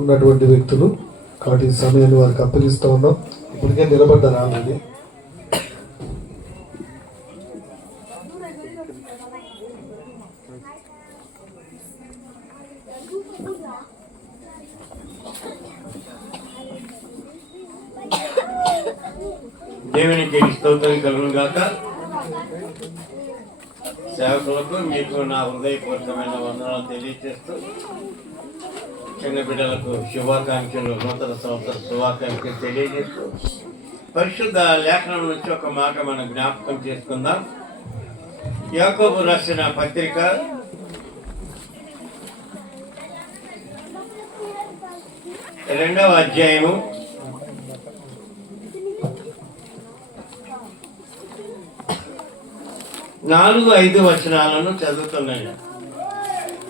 ఉన్నటువంటి వ్యక్తులు. కాబట్టి ఈ సమయాన్ని వారికి అప్పగిస్తూ ఉన్నాం. ఇప్పటికే నిలబడ్డారు ఆల్రెడీ. దేవునికి స్తోత్రం కలుగును గాక. సేవకులకు మీకు నా హృదయపూర్వకమైన వందనాలు తెలియజేస్తూ చిన్న బిడ్డలకు శుభాకాంక్షలు, నూతన సంవత్సర శుభాకాంక్షలు తెలియజేస్తూ పరిశుద్ధ లేఖనం నుంచి ఒక మాట మనం జ్ఞాపకం చేసుకుందాం. యాకోబు రాసిన పత్రిక 2వ అధ్యాయము 4-5 వచనాలను చదువుతున్నాను.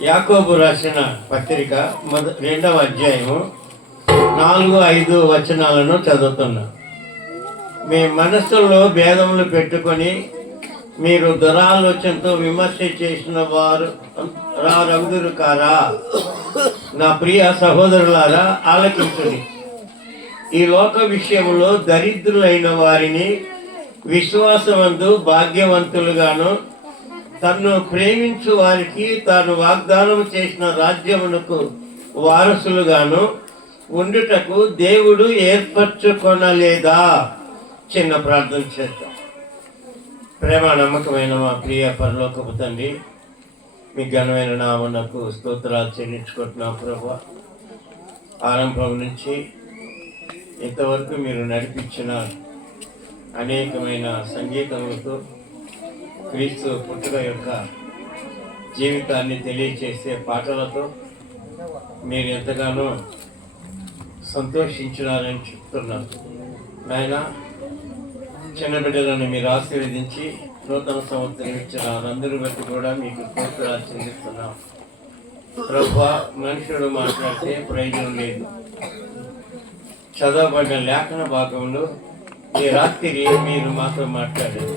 యాకోబు రాసిన పత్రిక 2వ అధ్యాయము 4-5 వచనాలను చదువుతున్నా. మీ మనస్సులో భేదములు పెట్టుకొని మీరు దురాలోచనతో విమర్శ చేసిన వారు రగుదురు కారా? నా ప్రియ సహోదరులారా, ఆలకించుడి. ఈ లోక విషయంలో దరిద్రులైన వారిని విశ్వాసమందు భాగ్యవంతులుగాను, తన్ను ప్రేమించు వారికి తాను వాగ్దానం చేసిన రాజ్యమునకు వారసులుగాను ఉండుటకు దేవుడు ఏర్పరచుకొనలేదా? చిన్న ప్రార్థన చేద్దాం. ప్రేమ నమ్మకమైన మా ప్రియ పరలోకపు తండ్రి, మీ ఘనమైన నామమునకు స్తోత్రాలు చెల్లించుకుంటున్నాం ప్రభువా. ఆరంభం నుంచి ఇంతవరకు మీరు నడిపించిన అనేకమైన సంగీతములతో క్రీస్తు పుట్టుక యొక్క జీవితాన్ని తెలియచేసే పాటలతో మీరు ఎంతగానో సంతోషించినారని చెప్తున్నారు. నాయన, చిన్న బిడ్డలను మీరు ఆశీర్వదించి నూతన సంవత్సరం ఇచ్చిన వారందరూ బట్టి కూడా మీకు స్తోత్రాలు చెల్లిస్తున్నాం ప్రభువా. మనుషుడు మాట్లాడితే ప్రయోజనం లేదు. చదవబడిన లేఖన భాగంలో ఈ రాత్రి మీరు మాతో మాట్లాడారు.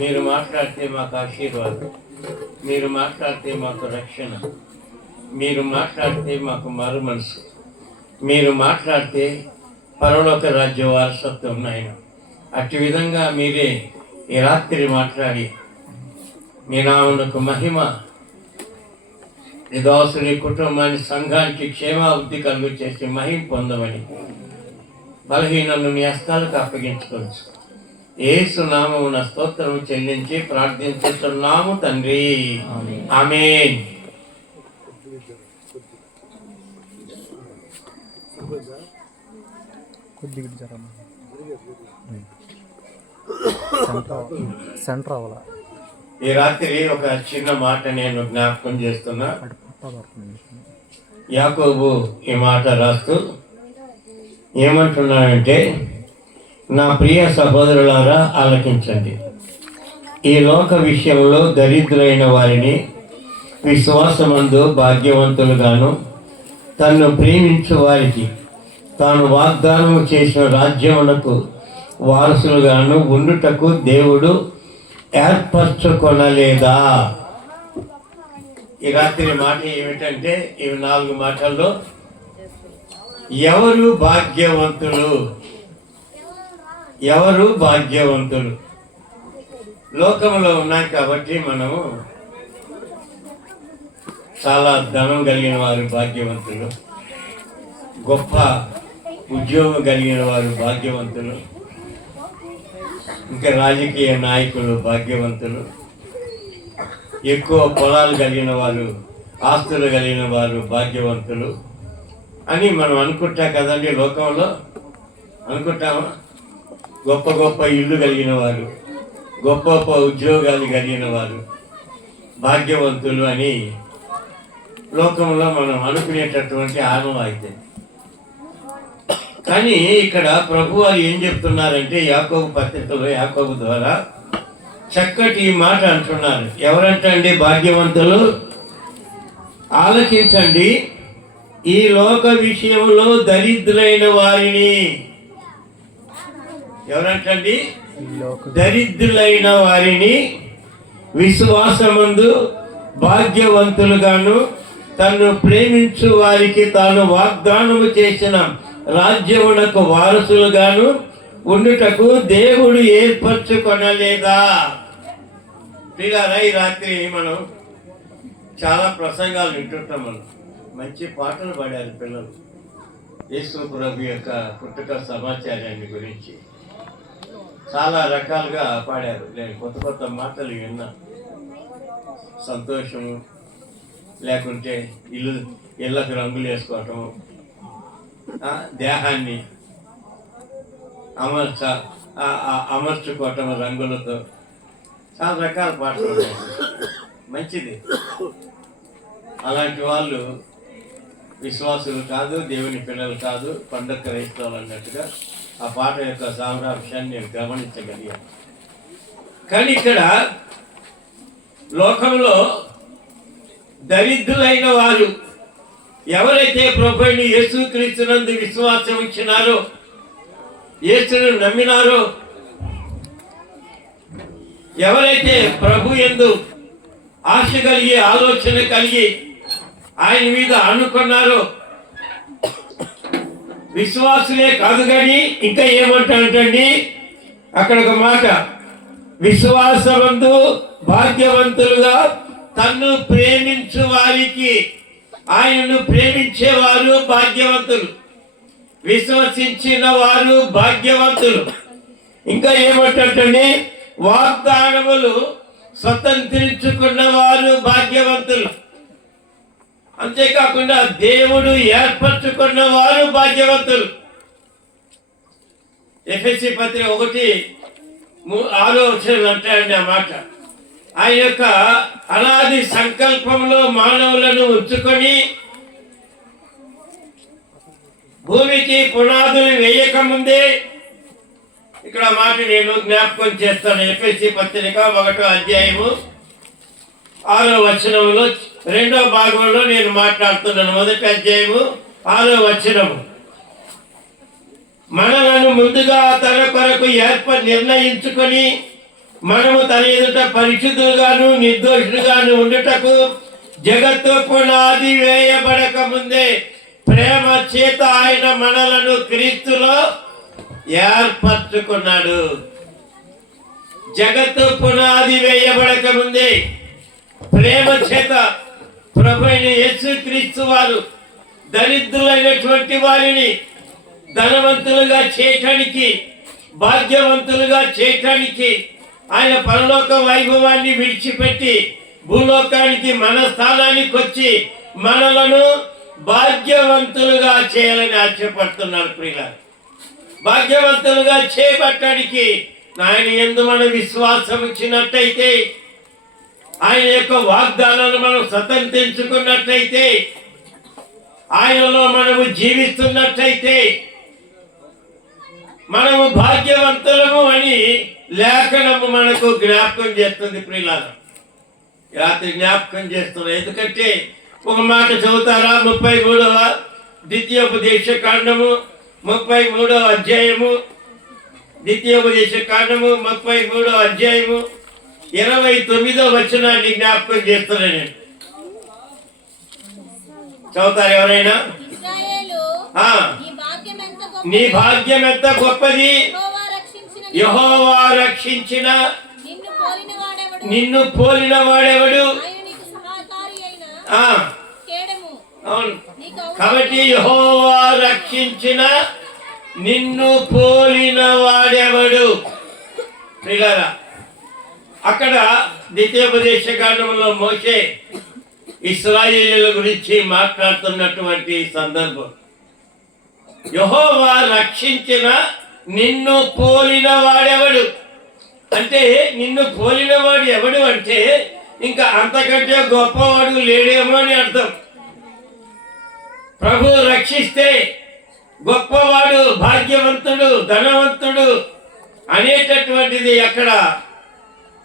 మీరు మాట్లాడితే మాకు ఆశీర్వాదం, మీరు మాట్లాడితే మాకు రక్షణ, మీరు మాట్లాడితే మాకు మారు మనసు, మీరు మాట్లాడితే పరలోక రాజ్య వారసత్వం. నాయన, అట్టి విధంగా మీరే ఈ రాత్రి మాట్లాడి మీ నామమునకు మహిమ, ఈ దాసుని కుటుంబాన్ని, సంఘానికి క్షేమాభివృద్ధి కలుగు చేసి మహిమ పొందమని బలహీనను నీ హస్తాలకు అప్పగించుకోవచ్చు. యేసు నామమున స్తోత్రము చెల్లించి ప్రార్థించుతున్నాము తండ్రి, ఆమేన్. ఈ రాత్రి ఒక చిన్న మాట నేను జ్ఞాపకం చేస్తున్నా. యాకోబు ఈ మాట రాస్తూ ఏమంటున్నాడంటే, నా ప్రియ సహోదరులారా ఆలకించండి. ఈ లోక విషయంలో దరిద్రులైన వారిని విశ్వాసమందు భాగ్యవంతులుగాను, తన్ను ప్రేమించు వారికి తాను వాగ్దానం చేసిన రాజ్యమునకు వారసులుగాను ఉండుటకు దేవుడు ఏర్పరచుకొనలేదా? ఈ రాత్రి మాట ఏమిటంటే, ఇవి 4 మాటల్లో ఎవరు భాగ్యవంతులు? ఎవరు భాగ్యవంతులు? లోకంలో ఉన్నాయి కాబట్టి మనము చాలా ధనం కలిగిన వారు భాగ్యవంతులు, గొప్ప ఉద్యోగం కలిగిన వారు భాగ్యవంతులు, ఇంకా రాజకీయ నాయకులు భాగ్యవంతులు, ఎక్కువ పొలాలు కలిగిన వారు, ఆస్తులు కలిగిన వారు భాగ్యవంతులు అని మనం అనుకుంటాం కదండి. లోకంలో అనుకుంటామా? గొప్ప గొప్ప ఇల్లు కలిగిన వారు, గొప్ప గొప్ప ఉద్యోగాలు కలిగిన వారు భాగ్యవంతులు అని లోకంలో మనం అనుకునేటటువంటి ఆనవాయితీ. కానీ ఇక్కడ ప్రభు వారు ఏం చెప్తున్నారంటే, యాకోబు పత్రికలో యాకోబు ద్వారా చక్కటి మాట అంటున్నారు. ఎవరంటండి భాగ్యవంతులు? ఆలోచించండి. ఈ లోక విషయంలో దరిద్రులైన వారిని, ఎవరంటండి? దరిద్రులైన వారిని విశ్వాసమందు భాగ్యవంతులుగాను, తను ప్రేమించు వారికి తాను వాగ్దానము చేసిన రాజ్యమునకు వారసులుగాను ఉండుటకు దేవుడు ఏర్పరచుకొనలేదా? ప్రియులారా, ఈ రాత్రి మనం చాలా ప్రసంగాలు వింటుంటాం. మనం మంచి పాటలు పాడారు పిల్లలు యేసు ప్రభు యొక్క పుట్టుక సమాచారాన్ని గురించి చాలా రకాలుగా పాడారు. నేను కొత్త కొత్త మాటలు విన్నా. సంతోషము, లేకుంటే ఇళ్ళకు రంగులు వేసుకోవటం, దేహాన్ని అమర్చుకోవటం రంగులతో, చాలా రకాల పాటలు ఉన్నాయి. మంచిది. అలాంటి వాళ్ళు విశ్వాసులు కాదు, దేవుని పిల్లలు కాదు, పండుగ క్రైస్తవులు అన్నట్టుగా ఆ పాట యొక్క సారాంశాన్ని నేను గమనించగలిగాను. కానీ ఇక్కడ లోకంలో దరిద్రులైన వారు ఎవరైతే ప్రభువుని యేసుక్రీస్తునందు విశ్వాసం ఇచ్చినారో, యేసును నమ్మినారో, ఎవరైతే ప్రభు యందు ఆశ కలిగి ఆలోచన కలిగి ఆయన మీద అనుకున్నారో, విశ్వాసులే కాదు కానీ ఇంకా ఏమంటాడండి అక్కడ ఒక మాట, విశ్వాసమందు భాగ్యవంతులుగా తన్ను ప్రేమించు వారికి, ఆయనను ప్రేమించేవారు భాగ్యవంతులు, విశ్వసించిన వారు భాగ్యవంతులు. ఇంకా ఏమంటాడండి, వాగ్దానములు స్వతంత్రించుకున్న వారు భాగ్యవంతులు. అంతేకాకుండా దేవుడు ఏర్పరచుకున్న వారు భాగ్యవంతులు. ఎఫెసీ పత్రిక 1:6 అంటాడండి ఆ మాట. ఆయన యొక్క అనాది సంకల్పంలో మానవులను ఉంచుకొని భూమికి పునాదులు వేయక ముందే, ఇక్కడ మాట నేను జ్ఞాపకం చేస్తాను. ఎఫెసీ పత్రిక 1:6 రెండో భాగంలో నేను మాట్లాడుతున్నాను. 1 అధ్యాయము 6 మనలను ముందుగా తన కొరకు నిర్ణయించుకొని మనము తన ఎదుట పరిశుద్ధులుగాను నిర్దోషులుగాను ఉండుటకు జగత్తు పునాది వేయబడక ముందే ప్రేమ చేత ఆయన మనలను క్రీస్తులో ఏర్పరచుకున్నాడు. జగత్తు పునాది వేయబడక ముందే ప్రేమ చేత ప్రభు అయిన యేసుక్రీస్తు వారు దరిద్రులైనటువంటి వారిని ధనవంతులుగా చేయటానికి, భాగ్యవంతులుగా చేయటానికి ఆయన పరలోక వైభవాన్ని విడిచిపెట్టి భూలోకానికి మన స్థానానికి వచ్చి మనలను భాగ్యవంతులుగా చేయాలని ఆశపడుతున్నారు. ప్రియులారా, భాగ్యవంతులుగా చేయబట్టడానికి ఆయన యందు మనం విశ్వాసం ఇచ్చినట్టయితే, ఆయన యొక్క వాగ్దానాలను మనం స్వతంత్రించుకున్నట్లయితే, ఆయనలో మనము జీవిస్తున్నట్లయితే మనము భాగ్యవంతులము అని లేఖనము మనకు జ్ఞాపకం చేస్తుంది. ప్రియులారా, రాత్రి జ్ఞాపకం చేస్తున్నాం. ఎందుకంటే ఒక మాట చదువుతారా, 33వ ద్వితీయోపదేశ కాండము 33వ అధ్యాయము, ద్వితీయోపదేశ కాండము 33వ అధ్యాయము 29వ వచనాన్ని జ్ఞాపకం చేస్తున్నాను నేను. చదువుతారు ఎవరైనా? నీ భాగ్యం ఎంత గొప్పది, యెహోవా రక్షించిన నిన్ను పోలిన వాడెవడు? అవును, కాబట్టి యెహోవా రక్షించిన నిన్ను పోలిన వాడెవడు? ప్రియులారా, అక్కడ ద్వితీయోపదేశ కాండములో మోషే ఇశ్రాయేలీయుల గురించి మాట్లాడుతున్నటువంటి సందర్భం. యెహోవా రక్షించిన నిన్ను పోలిన వాడెవడు అంటే, నిన్ను పోలిన వాడు ఎవడు అంటే ఇంకా అంతకంటే గొప్పవాడు లేడేమో అని అర్థం. ప్రభు రక్షిస్తే గొప్పవాడు, భాగ్యవంతుడు, ధనవంతుడు అనేటటువంటిది అక్కడ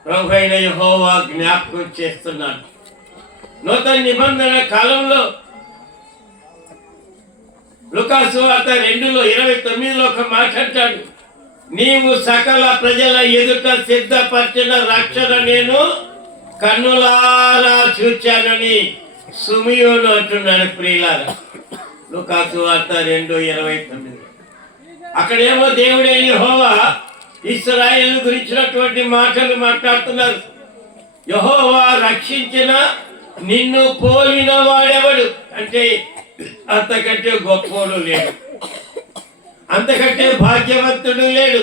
ప్రభు అయిన యెహోవా జ్ఞాపకం చేస్తున్నాడు. నూతన నిబంధన కాలంలో లూకాసు వార్త 2:29 ఒక మాట అంటాడు, నీవు సకల ప్రజల ఎదుట సిద్ధపరిచిన రక్షణ నేను కన్నులారా చూచానని సుమియోను అంటున్నాడు ప్రియులారా. లూకాసు వార్త 2:29. అక్కడేమో దేవుడైన యెహోవా ఇశ్రాయేలు గురించినటువంటి మాటలు మాట్లాడుతున్నారు. యెహోవా రక్షించిన నిన్ను పోలిన వాడెవడు అంటే అంతకంటే గొప్పోడు లేడు, అంతకంటే భాగ్యవంతుడు లేడు.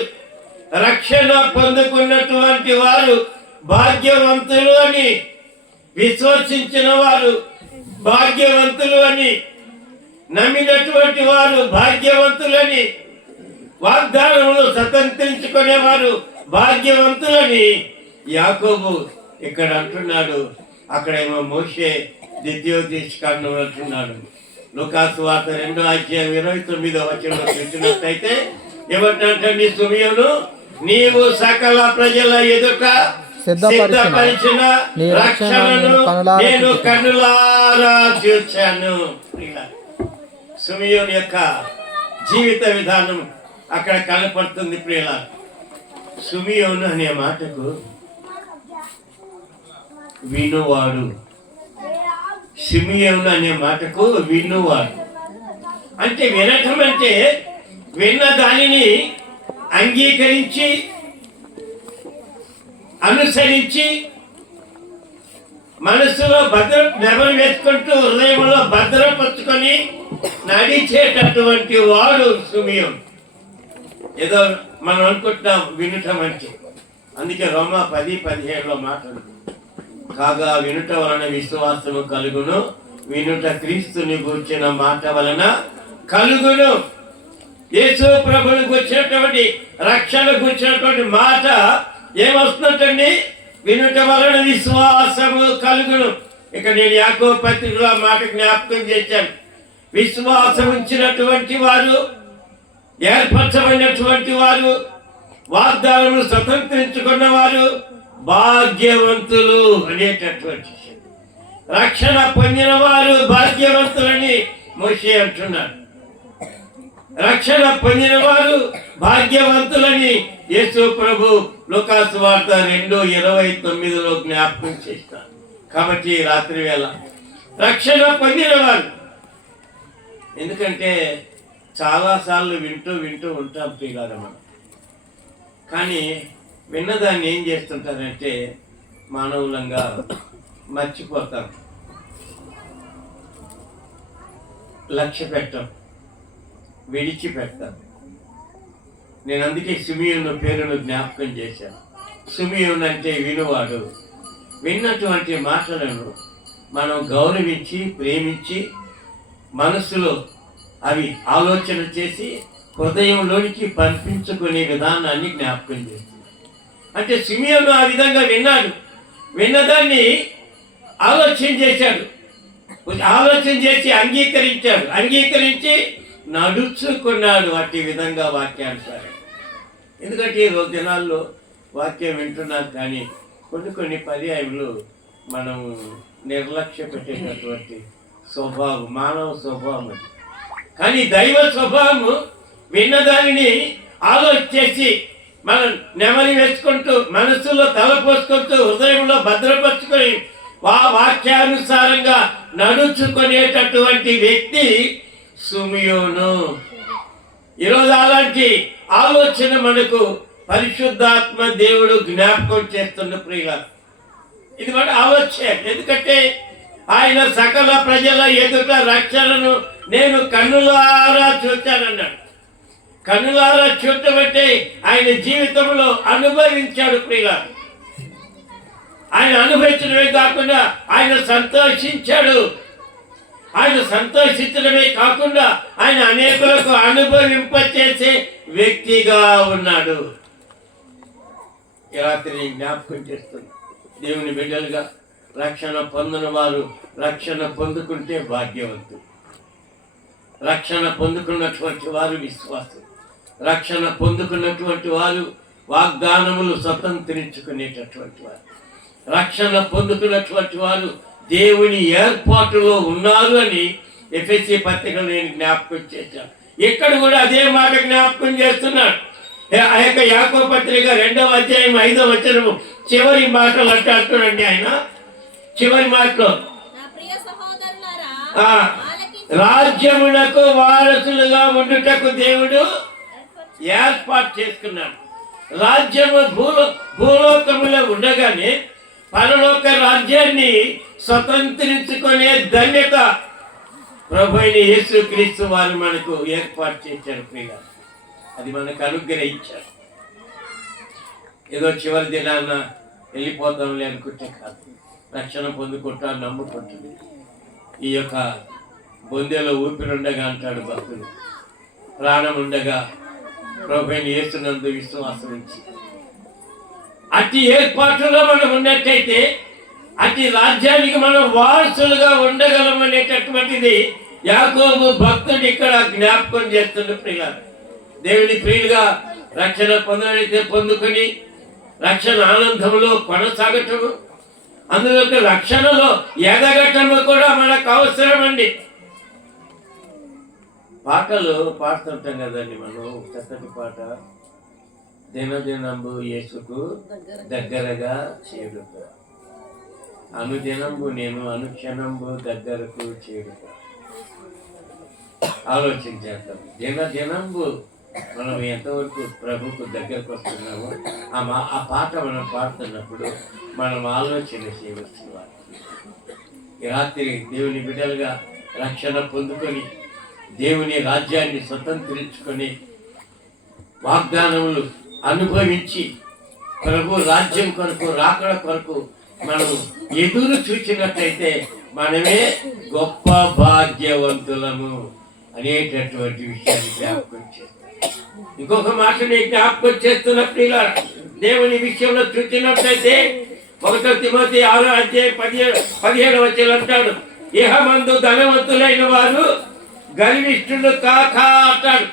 రక్షణ పొందుకున్నటువంటి వారు భాగ్యవంతులు అని, విశ్వసించిన వారు భాగ్యవంతులు అని, నమ్మినటువంటి వారు భాగ్యవంతులని, వాగ్దానములు స్వతంత్రించుకునేవారు భాగ్యవంతులని యాకోబు ఇక్కడ అంటున్నాడు. అక్కడేమో మోషే ద్వితీయోపదేశకాండం అంటున్నాడు. లూకాసు వార్త 2:29 చూసినట్లయితే ఏమంటే నీ సుమియోను నీవు సకల ప్రజల ఎదుట సిద్ధపరిచిన రక్షణను నేను కన్నులారా చూచాను. సుమియోను యొక్క జీవిత విధానం అక్కడ కనపడుతుంది ప్రియుల. సుమియోను అనే మాటకు వినువాడు, సిమియోను అనే మాటకు వినువాడు అంటే వినటం అంటే విన్న దానిని అంగీకరించి అనుసరించి మనసులో నెమరు వేసుకుంటూ హృదయంలో భద్రపరుచుకొని నడిచేటటువంటి వాడు సుమియోను. ఏదో మనం అనుకుంటున్నాం వినటం అంటే, అందుకే రోమా 10:17 మాటలు కాగా వినుట వలన విశ్వాసము కలుగును, వినుట క్రీస్తుని గూర్చిన మాట వలన కలుగును. యేసు ప్రభుని గుర్చినటువంటి రక్షణ గుర్చినటువంటి మాట ఏమొస్తుందండి? వినుట వలన విశ్వాసము కలుగును. ఇక నేను యాకోబు పత్రికలో మాట జ్ఞాపకం చేశాను. విశ్వాసం ఉంచినటువంటి వారు, ఏర్పరచబడినటువంటి వారు, వాగ్దానములు స్వతంత్రించుకున్న వారు భాగ్యవంతులు అనేటటువంటి రక్షణ పొందిన వారు భాగ్యవంతులని మోషే అంటున్నాడు. రక్షణ పొందిన వారు భాగ్యవంతులని యేసు ప్రభు లూకాసు వార్త 2:29 జ్ఞాపకం చేస్తారు. కాబట్టి రాత్రి వేళ రక్షణ పొందిన వారు, ఎందుకంటే చాలాసార్లు వింటూ ఉంటాం ప్రియులారా మనం. కానీ విన్నదాన్ని ఏం చేస్తుంటారంటే మానవులంగా మర్చిపోతాం, లక్ష్య పెట్టం, విడిచిపెడతాం. నేను అందుకే సిమియోను పేరును జ్ఞాపకం చేశాను. సిమియోను అంటే వినువాడు. విన్నటువంటి మాటలను మనం గౌరవించి ప్రేమించి మనసులో అవి ఆలోచన చేసి హృదయంలోనికి పంపించుకునే విధానాన్ని జ్ఞాపకం చేస్తుంది. అంటే సిమియోను ఆ విధంగా విన్నాడు, విన్నదాన్ని ఆలోచన చేశాడు, ఆలోచన చేసి అంగీకరించి నడుచుకున్నాడు అట్టి విధంగా వాక్యానుసారం. ఎందుకంటే ఈ రోజు దినాల్లో వాక్యం వింటున్నారు కానీ కొన్ని పర్యాయములు మనం నిర్లక్ష్య పెట్టేటటువంటి స్వభావం, మానవ స్వభావం అది. కానీ దైవ స్వభావము విన్నదానిని ఆలోచించేసి మనం నెమలి వేసుకుంటూ మనస్సులో తలపోసుకుంటూ హృదయంలో భద్రపరుచుకొని వాక్యానుసారంగా నడుచుకునేటటువంటి వ్యక్తి సుమియోను. ఈరోజు అలాంటి ఆలోచన మనకు పరిశుద్ధాత్మ దేవుడు జ్ఞాపకం చేస్తున్న ప్రియుల. ఇది మన ఆలోచన. ఎందుకంటే ఆయన సకల ప్రజల ఎదుట రక్షణను నేను కన్నులారా చూచానన్నాడు. కన్నులారా చూడటమంటే ఆయన జీవితంలో అనుభవించాడు ప్రియుల. ఆయన అనుభవించడమే కాకుండా ఆయన సంతోషించాడు. ఆయన సంతోషించడమే కాకుండా ఆయన అనేకులకు అనుభవింపచేసే వ్యక్తిగా ఉన్నాడు. ఈ రాత్రి జ్ఞాపకం చేస్తుంది, దేవుని బిడ్డలుగా రక్షణ పొందిన వారు రక్షణ పొందుకుంటే భాగ్యవంతులు. రక్షణ పొందుకున్నటువంటి వారు విశ్వాసం, రక్షణ పొందుకున్నటువంటి వారు వాగ్దానములు స్వతంత్రించుకునేటటువంటి వారు, రక్షణ పొందుకున్నటువంటి వారు దేవుని ఏర్పాటులో ఉన్నారు అని ఎఫెసీ పత్రికలు నేను జ్ఞాపకం చేశాను. ఇక్కడ కూడా అదే మాట జ్ఞాపకం చేస్తున్నాడు. ఆ యొక్క యాకోబు పత్రిక 2వ అధ్యాయం 5వ వచనము చివరి మాటలు అంటాడండి ఆయన. చివరి మాటలో ఆ రాజ్యమునకు వారసులుగా ఉండుటకు దేవుడు ఏర్పాటు చేసుకున్నాడు. రాజ్యము భూలోకములో ఉండగానే పరలోక రాజ్యాన్ని స్వతంత్రించుకునే ధన్యత ప్రభు అయిన యేసుక్రీస్తు వారు మనకు ఏర్పాటు చేశారు. ప్రియులారా, అది మనకు అనుగ్రహించారు. ఏదో చివరి దినాన వెళ్ళిపోతాంలే అనుకుంటే కాదు. రక్షణ పొందుకుంటా నమ్ముకుంటుంది. ఈ యొక్క బొందెలో ఊపిరుండగా అంటాడు భక్తుడు, ప్రాణం ఉండగా ప్రభువుని యేసునందు విశ్వాసం ఉంచి అట్టి ఏర్పాటులో మనం ఉన్నట్టయితే అట్టి రాజ్యానికి మనం వారసులుగా ఉండగలం అనేటటువంటిది యాకోబు భక్తుడు ఇక్కడ జ్ఞాపకం చేస్తున్న ప్రియులారా. దేవుని ప్రియులుగా రక్షణ పొందడైతే పొందుకొని రక్షణ ఆనందంలో కొనసాగటము, అందులో రక్షణలో ఎదగటము కూడా మనకు అవసరం అండి. పాటలు పాడుతుంటాం కదండి మనం. చక్కటి పాట, దినదినంబు యేసుకు దగ్గరగా చేరుక, అనుదినంబు నేను అనుక్షణంబు దగ్గరకు చేరుక. ఆలోచించేద్దాం. దినంబు మనం ఎంతవరకు ప్రభుకు దగ్గరకు వస్తున్నామో ఆ పాట మనం పాడుతున్నప్పుడు మనం ఆలోచన చేయవచ్చు. ఈ రాత్రి దేవుని బిడ్డలుగా రక్షణ పొందుకొని దేవుని రాజ్యాన్ని స్వతంత్రించుకొని వాగ్దానములు అనుభవించి ప్రభు రాజ్యం కొరకు రాకడ కొరకు మనం ఎదురు చూచినట్లయితే మనమే గొప్ప భాగ్యవంతులము అనేటటువంటి విషయాన్ని జ్ఞాపకం చేస్తాం. ఇంకొక మాటని జ్ఞాపకం చేస్తున్న ప్రియులారా, దేవుని విషయంలో చూచినట్లయితే 1 తిమోతి 6:17 వచ్చేది అంటాడు, ఇహమందు ధనవంతులైన వారు గర్విష్ఠులు కాక అంటాడు.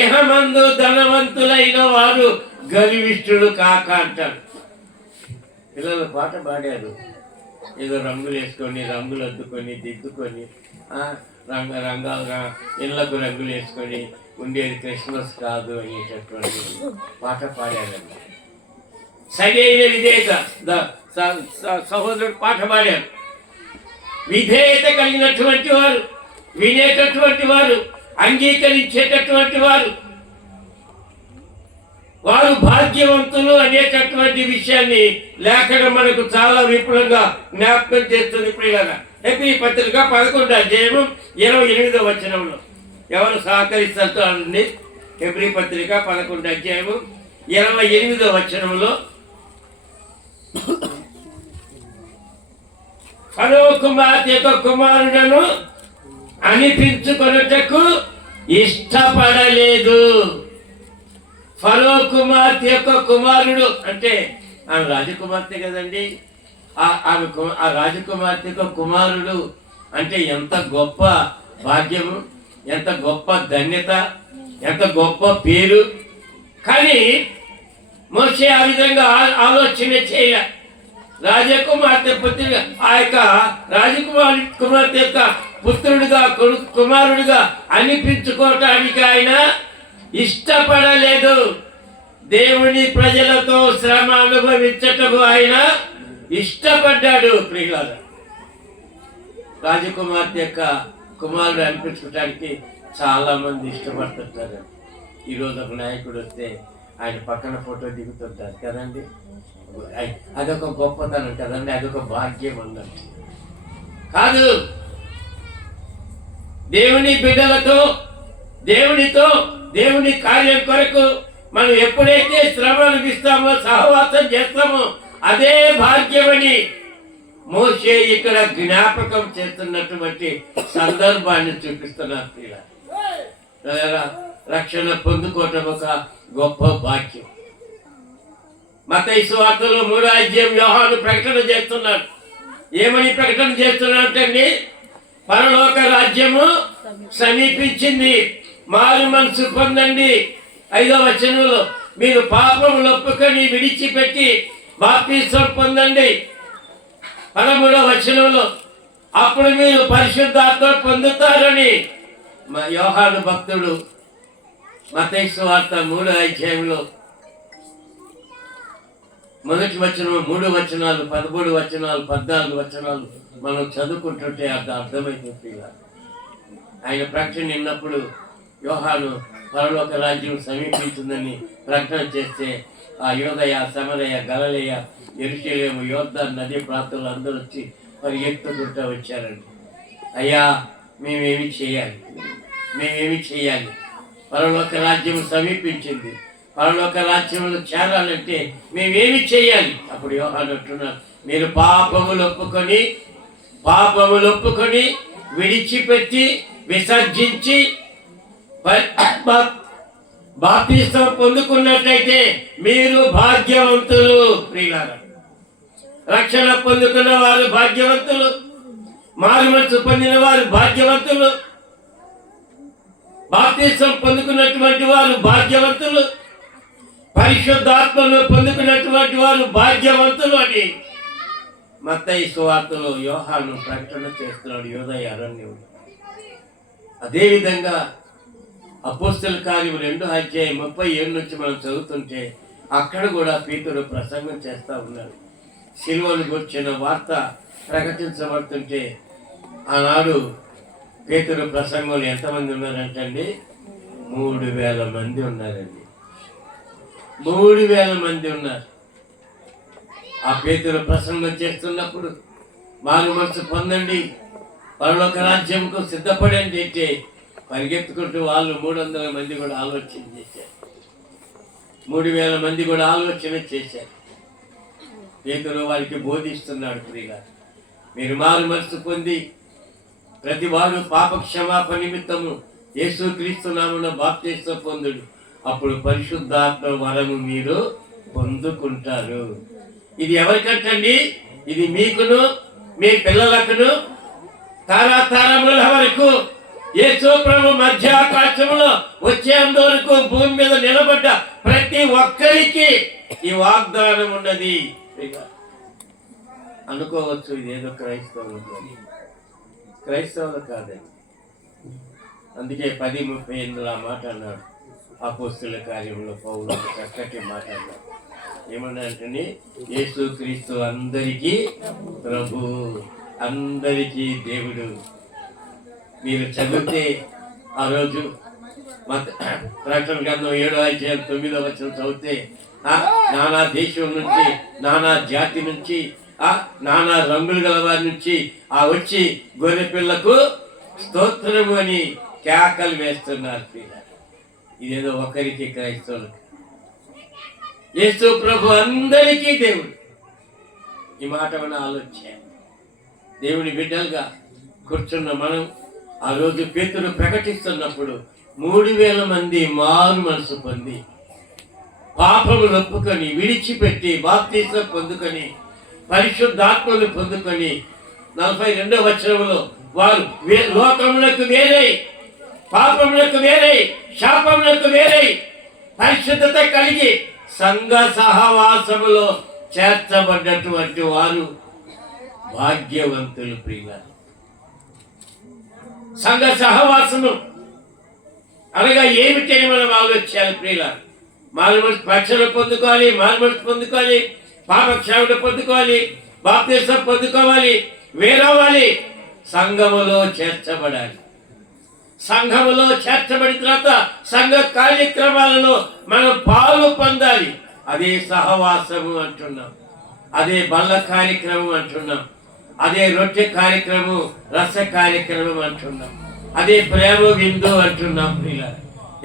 ఇహమందు ధనవంతులైన వారు గర్విష్ఠులు కాక అంటాడు. పిల్లలు పాట పాడారు, ఏదో రంగులు వేసుకొని రంగులు అద్దుకొని దిద్దుకొని ఇళ్లకు రంగులు వేసుకొని ఉండేది క్రిస్మస్ కాదు అనేటటువంటి పాట పాడారండి. సరైన విధేయత సహోదరుడు పాట పాడారు. విధేయత కలిగినటువంటి వారు, వినేటటువంటి వారు, అంగీకరించేటటువంటి వారు, వారు భాగ్యవంతులు అనేటటువంటి విషయాన్ని లేఖనం మనకు చాలా విపులంగా జ్ఞాపకం చేస్తుంది. ప్రియులారా, హెబ్రీ పత్రిక 11:28 ఎవరు సహకరిస్తారండి? హెబ్రీ పత్రిక 11:28 ఫరో కుమార్తె యొక్క కుమారుడను అనిపించుకొనుటకు ఇష్టపడలేదు. ఫరో కుమార్తె యొక్క కుమారుడు అంటే ఆమె రాజకుమార్తె కదండి. ఆ రాజకుమార్తె యొక్క కుమారుడు అంటే ఎంత గొప్ప భాగ్యము, ఎంత గొప్ప ధన్యత, ఎంత గొప్ప పేరు. కానీ మోషే ఆ విధంగా ఆలోచన చేయ రాజకుమార్తె పుత్రుడు ఆ యొక్క కుమార్తె యొక్క పుత్రుడిగా కుమారుడిగా అనిపించుకోవటానికి ఆయన ఇష్టపడలేదు. దేవుని ప్రజలతో శ్రమ అనుభవించటము ఆయన ఇష్టపడ్డాడు. ప్రియులారా, రాజకుమార్తె యొక్క కుమారుడు అనిపించుకోవటానికి చాలా మంది ఇష్టపడుతుంటారు. ఈరోజు ఒక నాయకుడు వస్తే ఆయన పక్కన ఫోటో దిగుతుంటారు కదండి. అదొక గొప్పతనం కదండి, అదొక భాగ్యం అన్నట్టు కాదు. దేవుని బిడ్డలతో దేవుని కార్యం కొరకు మనం ఎప్పుడైతే శ్రమ అనిపిస్తామో, సహవాసం చేస్తామో అదే భాగ్యమని మోషే ఇక్కడ జ్ఞాపకం చేస్తున్నటువంటి సందర్భాన్ని చూపిస్తున్నారు. రక్షణ పొందుకోవటం ఒక గొప్ప భాగ్యం. మత్తయి సువార్తలో 3వ యోహాను ప్రకటన చేస్తున్నాడు. ఏమని ప్రకటన చేస్తున్నాడంటే, పరలోక రాజ్యము సమీపించింది, మారు మనసు పొందండి. 5వ వచనంలో మీరు పాపములు ఒప్పుకొని విడిచిపెట్టి బాప్తిసం పొందండి. 13వ వచనంలో అప్పుడు మీరు పరిశుద్ధాత్మ పొందుతారని యోహాను భక్తుడు మత్తయి సువార్త 3వ అధ్యాయంలో మొదటి వచనం 3 వచనాలు 13 వచనాలు 14 వచనాలు మనం చదువుకుంటుంటే అర్థమైపోతుంది. ఆయన ప్రకటన విన్నప్పుడు యోహాను పరలోక రాజ్యం సమీపించిందని ప్రకటన చేస్తే ఆ యోదయ, సమరయ, గలిలయ, యెరూషలేము, యోర్దాను నదీ ప్రాంతాలు అందరూ వచ్చి పరిగెత్తుకుంటూ వచ్చారండి. అయ్యా మేమేమి చేయాలి? పరలోక రాజ్యం సమీపించింది, పరలోక రాజ్యంలో చేరాలంటే మేమేమి చేయాలి? అప్పుడు యోహాను అంటున్నారు, మీరు పాపములు ఒప్పుకొని విడిచిపెట్టి విసర్జించి బాప్తిసం పొందుకున్నట్లయితే మీరు భాగ్యవంతులు. ప్రియులారా, రక్షణ పొందుకున్న వారు భాగ్యవంతులు, మారుమనసు పొందిన వారు భాగ్యవంతులు, బాప్తిసం పొందుకున్నటువంటి వారు భాగ్యవంతులు, పరిశుద్ధాత్మను పొందుకున్నటువంటి వారు భాగ్యవంతులు అని మత్తయి సువార్తలో యోహాను ప్రకటన చేస్తున్నాడు యోదయ అరణ్యంలో. అదేవిధంగా అపోస్తల కార్యం 2:37 నుంచి మనం చదువుతుంటే అక్కడ కూడా పీతరు ప్రసంగం చేస్తూ ఉన్నారు. సిలువను గుర్చిన వార్త ప్రకటించబడుతుంటే ఆనాడు పేతురు ప్రసంగంలో ఎంతమంది ఉన్నారంటండి? 3,000 మంది ఉన్నారండి. 3,000 మంది ఉన్నారు. ఆ పేతురు ప్రసంగం చేస్తున్నప్పుడు మారు మనసు పొందండి, పరలోక రాజ్యంకు సిద్ధపడండి అంటే పరిగెత్తుకుంటూ వాళ్ళు 300 మంది కూడా ఆలోచన చేశారు. 3,000 మంది కూడా ఆలోచన చేశారు. పేతురు వారికి బోధిస్తున్నాడు, ప్రియుల మీరు మారు మనసు పొంది ప్రతి వారు పాప క్షమాపణ నిమిత్తము యేసుక్రీస్తు నామమున బాప్తిసం పొందుడు, అప్పుడు పరిశుద్ధాత్మ వరము మీరు పొందుకుంటారు. ఇది ఎవరికంటండి? ఇది మీకును మీ పిల్లలకును తరతరముల వరకు యేసు ప్రభు మధ్య ఆకాశంలో వచ్చేంత వరకు భూమి మీద నిలబడ్డ ప్రతి ఒక్కరికి ఈ వాగ్దానం ఉన్నది. అనుకోవచ్చు ఇదేదో క్రైస్తవులు కాదండి. అందుకే 10:38 ఆ మాట అన్నాడు. అపోస్తలుల కార్యంలో పౌలు చక్కటి మాట అన్నాడు. ఏమన్నాడంటే యేసుక్రీస్తు అందరికీ ప్రభు, అందరికీ దేవుడు. మీరు చదివితే ఆ రోజు ప్రకటన గ్రంథం 7:9 చదివితే నానా దేశం నుంచి, నానా జాతి నుంచి, నానా రంగులు గల వారి నుంచి వచ్చి గొర్రె పిల్లకు స్తోత్రము అని కేకలు వేస్తున్నారు. ఇదేదో ఒకరికి క్రైస్తవులకు. యేసు ప్రభు అందరికీ దేవుడు. ఈ మాట మన ఆలోచన. దేవుని బిడ్డలుగా కూర్చున్న మనం ఆ రోజు పేతురు ప్రకటిస్తున్నప్పుడు 3,000 మంది మారు మనసు పొంది పాపములు ఒప్పుకొని విడిచిపెట్టి బాప్తిసం పొందుకొని పరిశుద్ధాత్మను పొందుకొని 42వ వచనంలో వారు లోకములకు వేరై, పాపములకు వేరై, శాపములకు వేరై పరిశుద్ధత కలిగి సంఘ సహవాసములో చేర్చబడ్డటువంటి వారు భాగ్యవంతులు. ప్రియుల సంఘ సహవాసము అనగా ఏమిటని మనం ఆలోచించాలి. ప్రియుల మారుమనసు రక్షణ పొందుకోవాలి, మారుమనసు పొందుకోవాలి, పాప క్షమాపణ పొందుకోవాలి, బాప్తిసం పొందుకోవాలి, వేరవ్వాలి, సంఘములో చేర్చబడాలి. సంఘములో చేర్చబడిన తర్వాత సంఘ కార్యక్రమాలలో మనం పాలు పొందాలి. అదే సహవాసము అంటున్నాం, అదే బల్ల కార్యక్రమం అంటున్నాం, అదే రొట్టె కార్యక్రమం, రస కార్యక్రమం అంటున్నాం, అదే ప్రేమ విందు అంటున్నాం.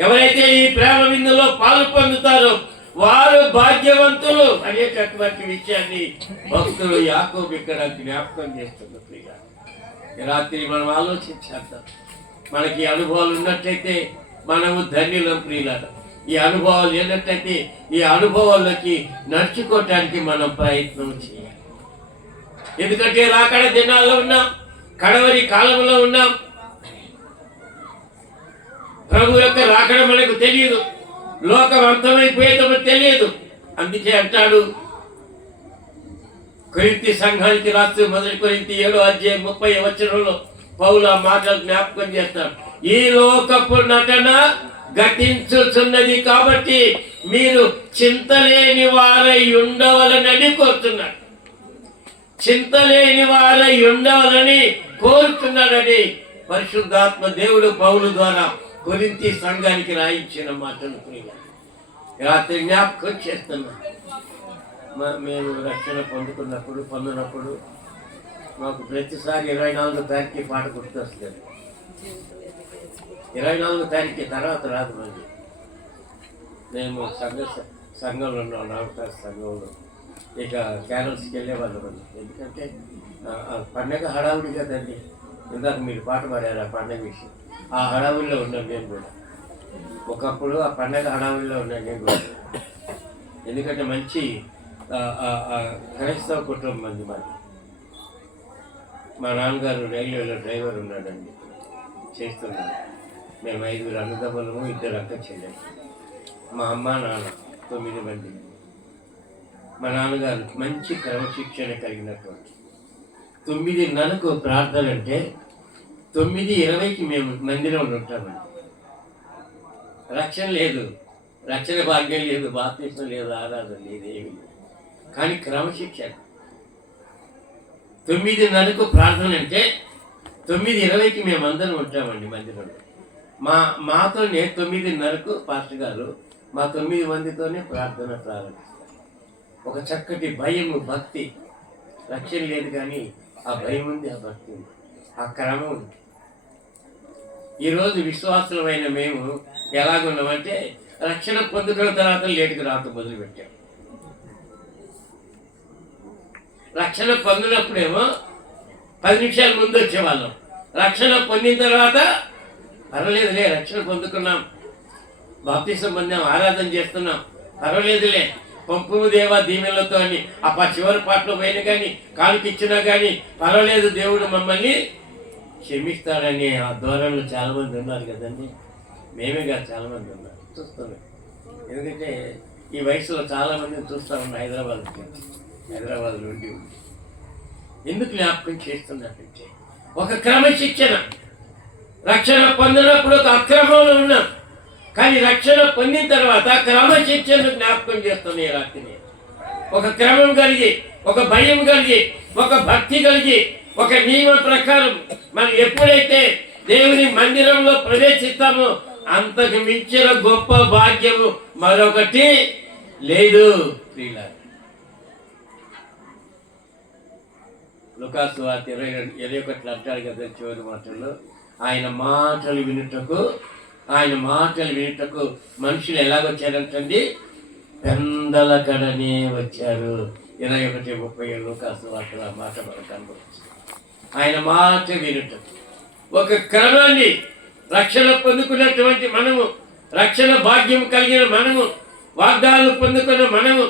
ఎవరైతే ఈ ప్రేమ విందులో పాలు పొందుతారో వారు భాగ్యవంతులు అనేటటువంటి విషయాన్ని భక్తులు యాకోబు ఇక్కడ జ్ఞాపకం చేస్తున్నారు. రాత్రి మనం ఆలోచించేద్దాం. మనకి అనుభవాలు ఉన్నట్లయితే మనము ధన్యులం. ప్రియులారా, ఈ అనుభవాలు లేనట్లయితే ఈ అనుభవాల్లోకి నడుచుకోవటానికి మనం ప్రయత్నం చేయాలి. ఎందుకంటే రాకడ దినాల్లో ఉన్నాం, కడవరి కాలంలో ఉన్నాం. ప్రభు యొక్క రాకడ మనకు తెలియదు, లోకం అంతమైపోయేటప్పుడు తెలియదు. అందుకే అంటాడు కొరింథీ సంఘానికి రాస్తూ 1 కొరింథీ 7:30 పౌలు ఆ మాటలు జ్ఞాపకం చేస్తాడు. ఈ లోకపు నటన గతించుచున్నది కాబట్టి మీరు చింతలేని వారై ఉండవలనని కోరుతున్నాడు. చింతలేని వారై ఉండవలని కోరుతున్నాడని పరిశుద్ధాత్మ దేవుడు పౌలు ద్వారా కొరింథీ సంఘానికి రాయించిన మాటలు రాత్రి జ్ఞాపకం చేస్తున్నా. మేము రక్షణ పొందినప్పుడు మాకు ప్రతిసారి 24వ తారీఖు పాట గుర్తొస్తుంది. 24వ తారీఖు తర్వాత రాదు. మళ్ళీ మేము సంఘంలో ఉన్నాం, నవకాశ సంఘంలో. ఇక క్యారల్స్కి వెళ్ళేవాళ్ళం మనం. ఎందుకంటే పండగ హడావుడి కదండి. ఇందాక మీరు పాట పాడారు ఆ పండగ విషయం. ఆ హడావుల్లో ఉన్నాను నేను కూడా. ఒకప్పుడు ఆ పండగ హడావుల్లో ఉన్నాను నేను కూడా. ఎందుకంటే మంచి క్రైస్తవ కుటుంబం మంది మాది. మా నాన్నగారు రైల్వేలో డ్రైవర్ ఉన్నాడండి, చేస్తున్నాడు. మేము 5 అన్నదమ్ములము, 2 అక్క చెల్లెలు. మా అమ్మ నాన్న 9 మంది. మా నాన్నగారు మంచి క్రమశిక్షణ కలిగినటువంటి 9:30కు ప్రార్థన అంటే 9:20కి మేము మందిరంలో ఉంటామండి. రక్షణ లేదు, రక్షణ భాగ్యం లేదు, బాప్తిస్మం లేదు, ఆరాధన లేదు, ఏమి లేదు. కానీ క్రమశిక్షణ 9:30కు ప్రార్థన అంటే 9:20కి మేమందరం ఉంటామండి మందిరంలో. మాతోనే 9:30కు పాస్టర్ గారు మా 9 మందితోనే ప్రార్థన ప్రారంభిస్తారు. ఒక చక్కటి భయము, భక్తి. రక్షణ లేదు కానీ ఆ భయం ఉంది, ఆ భక్తి ఉంది, ఆ క్రమం ఉంది. ఈరోజు విశ్వాసులమైన మేము ఎలాగున్నామంటే రక్షణ పొందుకున్న తర్వాత లేటుకు రావటం మొదలుపెట్టాం. రక్షణ పొందినప్పుడేమో 10 నిమిషాల ముందు వచ్చేవాళ్ళం. రక్షణ పొందిన తర్వాత పర్వాలేదులే, రక్షణ పొందుకున్నాం, బాప్తిసం పొందాం, ఆరాధన చేస్తున్నాం, పర్వాలేదులే, పంపుము దేవా దీవెనలతో అని ఆ చివరి పాటలో పోయినా కానీ కాలుకిచ్చినా కానీ పర్వాలేదు, దేవుడు మమ్మల్ని క్షమిస్తాడని ఆ ధోరణిలో చాలామంది ఉన్నారు కదండి. మేమే కాదు, చాలామంది ఉన్నారు, చూస్తున్నాం. ఎందుకంటే ఈ వయసులో చాలామందిని చూస్తూ ఉన్నాం. హైదరాబాద్ నుండి ఎందుకు జ్ఞాపకం చేస్తున్నట్టే ఒక క్రమశిక్షణ. రక్షణ పొందినప్పుడు ఒక అక్రమంలో ఉన్నాం, కానీ రక్షణ పొందిన తర్వాత క్రమశిక్షణ జ్ఞాపకం చేస్తున్నాయి. రాత్రి ఒక క్రమం కలిగి, ఒక భయం కలిగి, ఒక భక్తి కలిగి, ఒక నియమం ప్రకారం మనం ఎప్పుడైతే దేవుని మందిరంలో ప్రవేశిస్తామో అంతకు మించిన గొప్ప భాగ్యము మరొకటి లేదు. లూకాసు 21 అంటాడు కదా చివరి మాటల్లో, ఆయన మాటలు వినుటకు మనుషులు ఎలాగొచ్చారంటండి? పెందల కడనే వచ్చారు. 21:30 లూకాసు వార్తల మాట మనకు అనుభవించారు. ఆయన మాట వినుటకు ఒక క్రమాన్ని, రక్షణ పొందుకున్నటువంటి మనము, రక్షణ భాగ్యం కలిగిన మనము, వాగ్దానాలు పొందుకున్న మనము,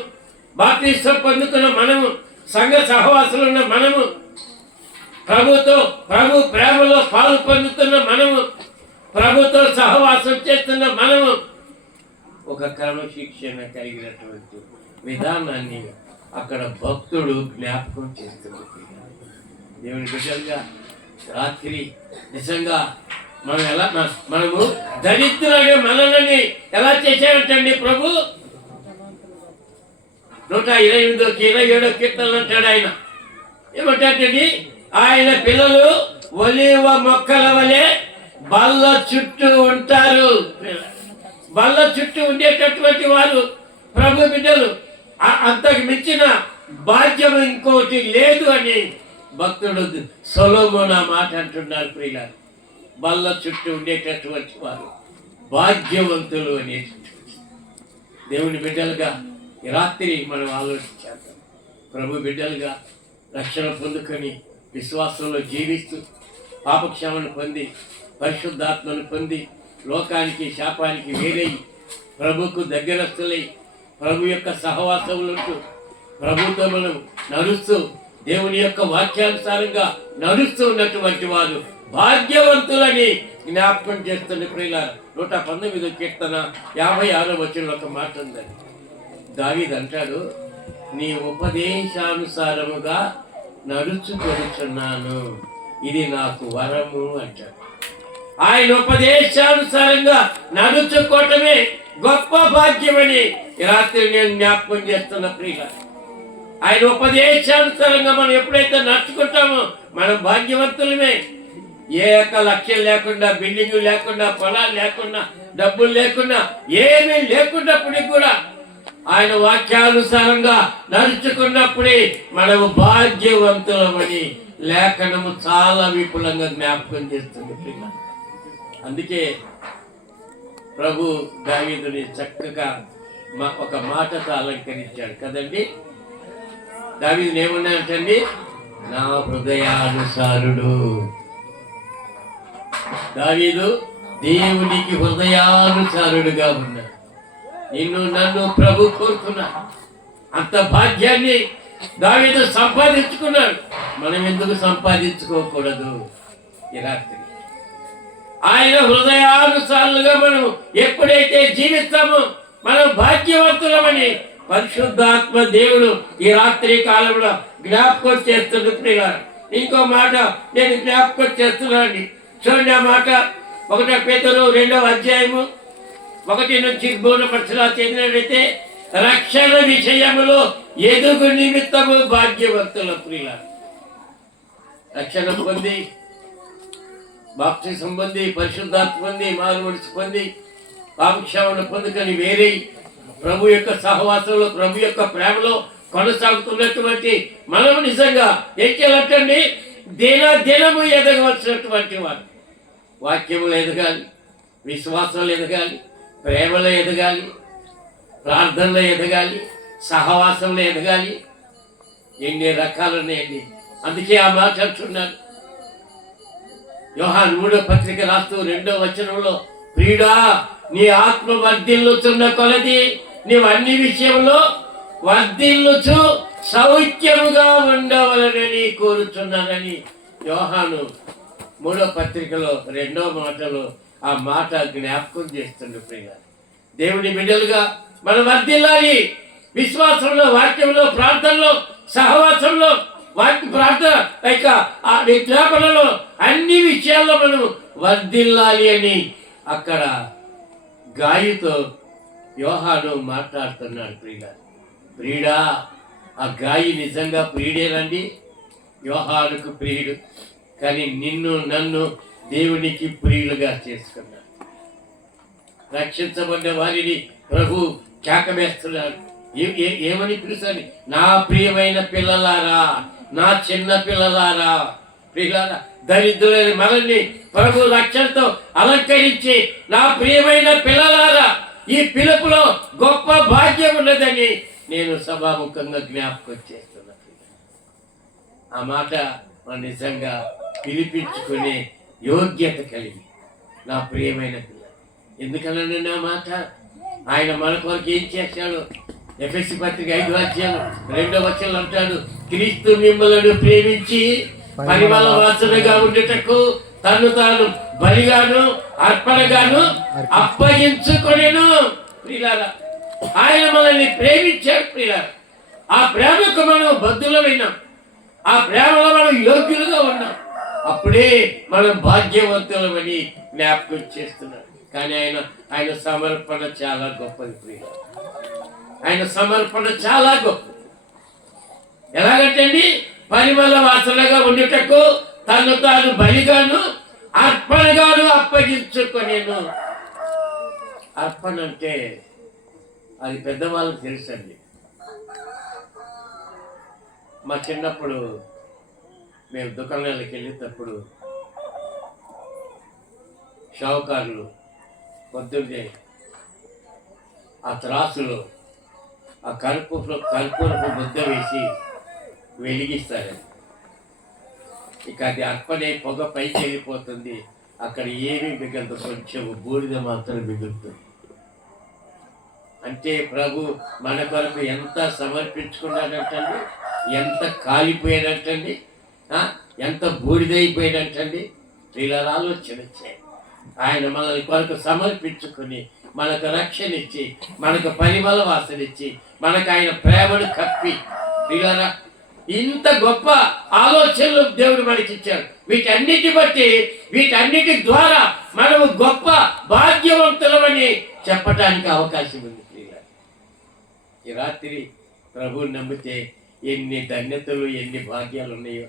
బాప్తిసం పొందుకున్న మనము, సంఘ సహవాసులు ఉన్న మనము, ప్రభు ప్రేమలో పాలు పొందుతున్న మనము, ప్రభుతో సహవాసం చేస్తున్న మనము ఒక క్రమశిక్షణ కలిగినటువంటి విధానాన్ని అక్కడ భక్తుడు జ్ఞాపకం చేస్తుంది. దేవుని బిడ్డలుగా రాత్రి నిజంగా మనము దరిద్రులనే మనల్ని ఎలా చేశాడంటండి ప్రభు? 128-27 కీర్తనలు అంటాడు ఆయన. ఏమంటాడండి? ఆయన పిల్లలు ఒలీవ మొక్కల వలె బల్ల చుట్టూ ఉంటారు. బల్ల చుట్టూ ఉండేటటువంటి వారు ప్రభు బిడ్డలు. అంతకు మించిన భాగ్యం ఇంకోటి లేదు అని భక్తుడు సొలొమోను మాట అంటున్నారు. ప్రియుల, బల్ల చుట్టూ ఉండేటటువంటి వారు భాగ్యవంతులు అని. దేవుని బిడ్డలుగా ఈ రాత్రి మనం ఆలోచించాలి. ప్రభు బిడ్డలుగా రక్షణ పొందుకొని విశ్వాసంలో జీవిస్తూ పాపక్షమను పొంది పరిశుద్ధాత్మను పొంది లోకానికి శాపానికి వేరై ప్రభుకు దగ్గరస్తులై ప్రభు యొక్క సహవాసంలో ప్రభుతో మనం నడుస్తూ దేవుని యొక్క వాక్యానుసారంగా నడుస్తూ ఉన్నటువంటి వారు భాగ్యవంతులని జ్ఞాపకం చేస్తున్న ప్రియుల 119 కీర్తన 56వ వచనంలో ఒక మాట ఉందని. దావీదు అంటాడు, నీ ఉపదేశానుసారముగా నడుచుకొనుచున్నాను, ఇది నాకు వరము అంటాడు. ఆయన ఉపదేశానుసారంగా నడుచుకోవటమే గొప్ప భాగ్యమని ఈ రాత్రి నేను జ్ఞాపకం చేస్తున్న ప్రియుల. ఆయన ఉపదేశానుసారంగా మనం ఎప్పుడైతే నడుచుకుంటామో మనం భాగ్యవంతులమే. ఏ యొక్క లక్ష్యం లేకుండా, బిల్డింగ్ లేకుండా, పొలాలు లేకుండా, డబ్బులు లేకుండా, ఏమీ లేకున్నప్పటికీ కూడా ఆయన వాక్యానుసారంగా నడుచుకున్నప్పుడే మనము భాగ్యవంతులమని లేఖనము చాలా విపులంగా జ్ఞాపకం చేస్తుంది. అందుకే ప్రభు దావీదుని చక్కగా ఒక మాటతో అలంకరించాడు కదండి. దావీదుని ఏమన్నాడంటండి? నా హృదయానుసారుడు. దావీదు దేవునికి హృదయానుసారుడుగా ఉన్నాడు. నిన్ను నన్ను ప్రభు కోరుతున్నాడు. అంత భాగ్యాన్ని దావీదు సంపాదించుకున్నాడు. మనం ఎందుకు సంపాదించుకోకూడదు? ఈ రాత్రి ఆయన హృదయానుసారులుగా మనం ఎప్పుడైతే జీవిస్తామో మనం భాగ్యవంతులమని పరిశుద్ధాత్మ దేవుడు ఈ రాత్రి కాలంలో జ్ఞాపకం చేస్తుంది. ప్రియులారా, ఇంకో మాట నేను జ్ఞాపకం చేస్తున్నాను. చూడండి ఆ మాట 1 పేతురు 2వ అధ్యాయము 1 నుంచి 3 వచనాలు చదివినట్లయితే, రక్షణ విషయములో ఎదుగు నిమిత్తము భాగ్యవంతుల ప్రియులారా. రక్షణ పొంది, బాప్తిసం పొంది, పరిశుద్ధాత్మ పొంది, మారుమనసు పొంది, పాపక్షమాపణ పొందుకొని వేరే ప్రభు యొక్క సహవాసంలో, ప్రభు యొక్క ప్రేమలో కొనసాగుతున్నటువంటి మనం నిజంగా ఏం చేయాలంటండి? దినము ఎదగవలసినటువంటి వారు. వాక్యములు ఎదగాలి, విశ్వాసంలో ఎదగాలి, ప్రేమలో ఎదగాలి, ప్రార్థనలో ఎదగాలి, సహవాసంలో ఎదగాలి. ఎన్ని రకాలు ఉన్నాయండి. అందుకే ఆ మాట అంటున్నాను. యోహాను 3వ పత్రిక రాస్తూ 2వ వచనంలో, ప్రియుడా నీ ఆత్మ వర్ధిల్లుచున్న కొలది నీవు అన్ని విషయంలో వర్ధిల్లుచు సౌఖ్యముగా ఉండవలనని కోరుచున్నానని యోహాను 3వ పత్రికలో 2వ మాటలో ఆ మాట జ్ఞాపకం చేస్తుండే. ప్రియ దేవుని బిడ్డలుగా మనం వర్ధిల్లాలి. విశ్వాసంలో, వాక్యంలో, ప్రార్థనలో, సహవాసంలో, ప్రార్థన ఇక ఆ విజ్ఞాపనలో అన్ని విషయాల్లో మనం వర్ధిల్లాలి అని అక్కడ గాయతో యోహాను మాట్లాడుతున్నాడు. ప్రియుడా, ఆ గాయి నిజంగా ప్రియుడేనండి, యోహానుకు ప్రియుడు. కానీ నిన్ను నన్ను దేవునికి ప్రియులుగా చేసుకున్నాడు. రక్షించబడిన వారిని ప్రభు కేకవేస్తున్నాడు. ఏమని పిలుస్తాడు? నా ప్రియమైన పిల్లలారా, నా చిన్న పిల్లలారా. ప్రియులారా, దరిద్రులైన మనల్ని ప్రభు రక్షణతో అలంకరించి నా ప్రియమైన పిల్లలారా, ఈ పిలుపులో గొప్ప భాగ్యం ఉన్నదని నేను సభాముఖంగా జ్ఞాపకం చేస్తున్నా. ఆ మాట మన నిజంగా పిలిపించుకునే యోగ్యత కలిగి నా ప్రియమైన పిల్ల. ఎందుకనండి నా మాట? ఆయన మన కొరకు ఏం చేశాడు? ఎఫెసీ పత్రిక 5వ అధ్యాయం 2వ వచనం అంటాడు, క్రీస్తు మిమ్మల్ని ప్రేమించి పరిమళ వాసనగా ఉండేటకు తను తాను బలిగాను అర్పణగాను అప్పగించుకొనెను. ప్రియులారా, ఆయన మనల్ని ప్రేమించాడు. ప్రియులారా, ఆ ప్రేమకు మనం బద్ధులమైనాం, ఆ ప్రేమలో మనం యోగ్యులుగా ఉన్నాం. అప్పుడే మనం భాగ్యవంతులమని జ్ఞాపకం చేస్తున్నాడు. కానీ ఆయన సమర్పణ చాలా గొప్పది. ప్రియులారా, ఆయన సమర్పణ చాలా గొప్పది. ఎలాగంటే అండి, పరిమళ వాసనగా ఉండేటకు తను తాను బలిగాను అర్పణగాను అప్పగించుకొనేను. అర్పణ అంటే అది పెద్దవాళ్ళకి తెలుసండి. మా చిన్నప్పుడు మేము దుకాణాలకు వెళ్ళేటప్పుడు షావుకారులు పొద్దున్నే ఆ త్రాసులో ఆ కర్పూరపు ముద్ద వేసి వెలిగిస్తారు. ఇక అది అర్పణే పొగ పైకి వెళ్ళిపోతుంది. అక్కడ ఏమీ మిగలదు, కొంచెం బూడిద మాత్రం మిగులుతుంది. అంటే ప్రభు మన కొరకు ఎంత సమర్పించుకున్నాడంటండి, ఎంత కాలిపోయాడంటండి, ఎంత బూడిదైపోయాడంటండి. ఇలా ఆలోచన వచ్చాయి. ఆయన మనల్ని కొరకు సమర్పించుకొని మనకు రక్షణ ఇచ్చి, మనకు పరిమళ వాసన ఇచ్చి, మనకు ఆయన ప్రేమను కప్పి, ఇలా ఇంత గొప్ప ఆలోచనలు దేవుడు మనకి ఇచ్చాడు. వీటన్నిటి ద్వారా మనము గొప్ప భాగ్యవంతులమని చెప్పటానికి అవకాశం ఉంది. ఈ రాత్రి ప్రభువుని నమ్మితే ఎన్ని ధన్యతలు, ఎన్ని భాగ్యాలు ఉన్నాయో,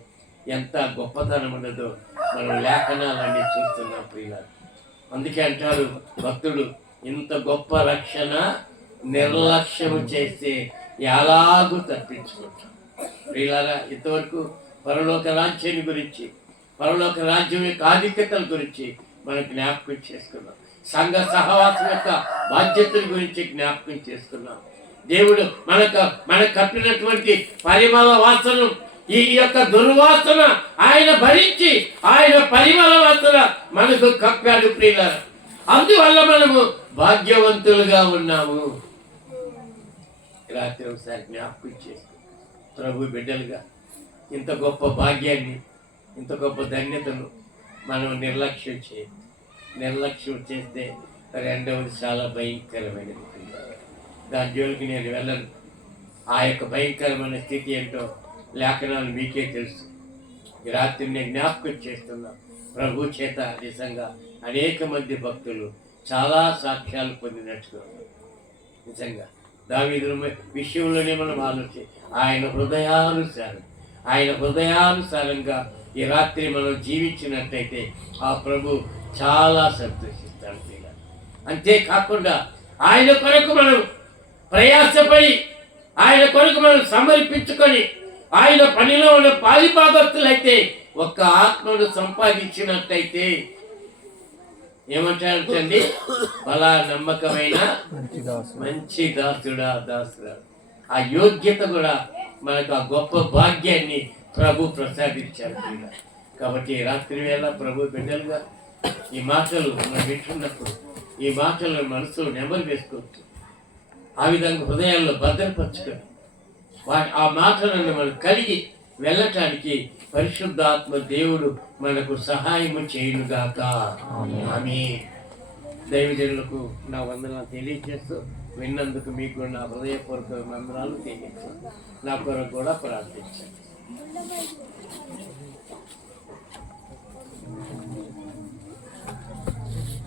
ఎంత గొప్పతనం ఉన్నదో మనం లేఖనాలన్నీ చూస్తున్నాం ప్రియులారా. అందుకే అంటారు భక్తుడు, ఇంత గొప్ప రక్షణ నిర్లక్ష్యం చేస్తే ఎలాగూ తప్పించుకుంటాం. ప్రియులారా, ఇంతవరకు పరలోక రాజ్యాన్ని గురించి, పరలోక రాజ్యం యొక్క ఆధిక్యతల గురించి మనం జ్ఞాపకం చేసుకున్నాం. సంఘ సహవాసం యొక్క బాధ్యతల గురించి జ్ఞాపకం చేసుకున్నాం. దేవుడు మనకు కప్పినటువంటి పరిమళ వాసన, ఈ యొక్క దుర్వాసన ఆయన భరించి ఆయన పరిమళ వాసన మనకు కప్పాడు ప్రియులారా. అందువల్ల మనము భాగ్యవంతులుగా ఉన్నాము. రాత్రి ఒకసారి జ్ఞాపకం చేసుకో, ప్రభు బిడ్డలుగా ఇంత గొప్ప భాగ్యాన్ని, ఇంత గొప్ప ధన్యతను మనం నిర్లక్ష్యం చేస్తే రెండవది చాలా భయంకరమైనది. దాని జోలికి నేను వెళ్ళను. ఆ యొక్క భయంకరమైన స్థితి ఏంటో లేఖనాలు మీకే తెలుసు. ఈ రాత్రి నేను జ్ఞాపకం చేస్తున్నా, ప్రభు చేత నిజంగా అనేక మంది భక్తులు చాలా సాక్ష్యాలు పొందినట్టుగా నిజంగా దావీదు విషయంలోనే మనం ఆలోచి ఆయన హృదయానుసారంగా ఈ రాత్రి మనం జీవించినట్టయితే ఆ ప్రభు చాలా సంతోషిస్తాడు. అంతేకాకుండా ఆయన కొరకు మనం ప్రయాసపడి, ఆయన కొరకు మనం సమర్పించుకొని, ఆయన పనిలో ఉన్న పాలిభాగస్తులైతే ఒక్క ఆత్మను సంపాదించినట్టయితే ఏమంటారంటండి, అలా నమ్మకమైన మంచి దాసుడా. ఆ యోగ్యత కూడా మనకు, ఆ గొప్ప భాగ్యాన్ని ప్రభు ప్రసాదించారు. కాబట్టి రాత్రి వేళ ప్రభు బిడ్డలుగా ఈ మాటలు మనం వింటున్నప్పుడు ఈ మాటలు మనసులో నెమరు వేసుకోవచ్చు. ఆ విధంగా హృదయాల్లో భద్రపరచుకొని ఆ మాటలను మనం కలిగి వెళ్ళటానికి పరిశుద్ధాత్మ దేవుడు మనకు సహాయము చేయునుగాక. ఆమేన్. దైవజనులకు నా వందనాలు తెలియజేస్తూ, విన్నందుకు మీకు నా హృదయపూర్వక వందనాలు తెలియజేస్తూ, నా కొరకు కూడా ప్రార్థించండి.